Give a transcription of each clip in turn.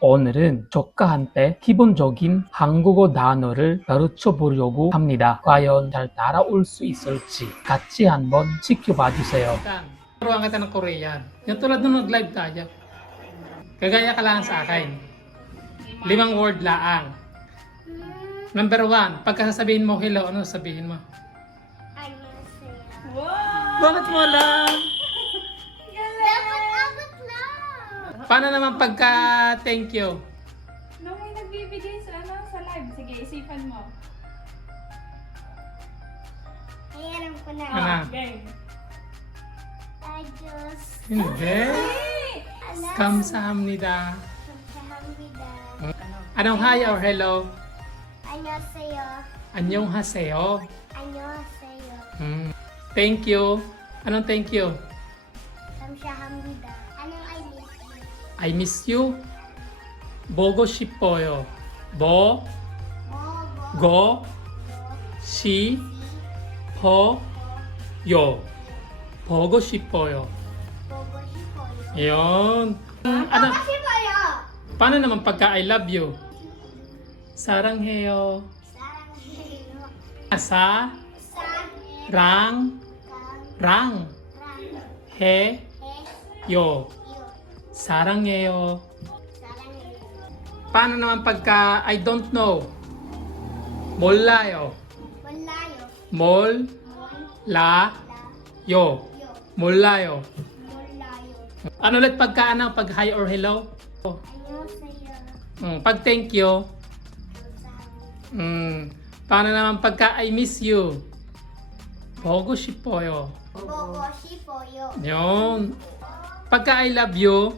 오늘은 조카한테 기본적인 한국어 단어를 가르쳐 보려고 합니다. 과연 잘 따라올 수 있을지 같이 한번 지켜봐 주세요. Turuan kita ng Korean. Yung tulad nung nag-live tayo. Kagaya ka lang sa akin. 5 word laang. Number 1, pagka sasabihin mo hello, ano sabihin mo? Wow! Bakit mo lang? Dapat abot lang! Paano naman pagka thank you? Nung may nagbibigay sa sa live, sige, isipan mo. Ayan ko na. Ano? Game. Adios. Hindi. Kamsahamnida. Kamsahamnida. Anong hi or hello? Annyeonghaseyo. Annyeonghaseyo. Annyeonghaseyo. Thank you. Anong thank you? Kamsahamnida. Anong I miss you? I miss you. 보고 싶어요. 뭐, Bobo. 고, 시, 퍼, 요. 보고 싶어요. Bobo Shipoyo. Yun. Ano, Bobo Shipoyo. paano naman pagka I love you? 사랑해요. Sarangheyo. 사, Sarang. 랑, 랑, 해, He. 요. Yo. 사랑해요. Sarangheyo. Paano naman pagka I don't know? 몰라요. Walayo. 몰, Mon. 라, La. 요. Yo. 몰라요. Molayo. Ano ulit pagka ano? Pag hi or hello? Annyeonghaseyo. Pag thank you. Kamsahamnida. Paano naman pagka I miss you? 보고 싶어요. Bobo Shipoyo. Yun. Pagka I love you,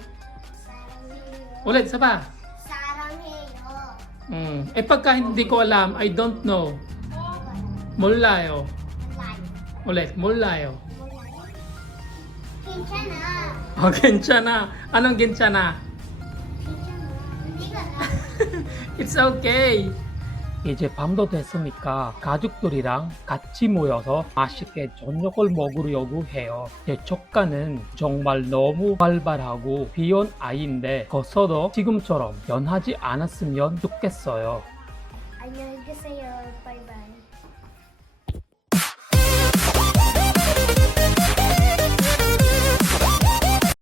Sarangheyo. ulit sa ba? Sarangheyo. Pagka hindi ko alam, I don't know. 몰라요. Walayo. Ulit, 몰라요. Walayo. Kinchana. 괜찮아. Anong 괜찮아? Kinchana. Hindi ka na. It's okay. 이제 밤도 됐으니까 가족들이랑 같이 모여서 맛있게 저녁을 먹으려고 해요. 제 조카는 정말 너무 발발하고 귀여운 아이인데 커서도 지금처럼 변하지 않았으면 좋겠어요. Annyeonghaseyo. Bye-bye.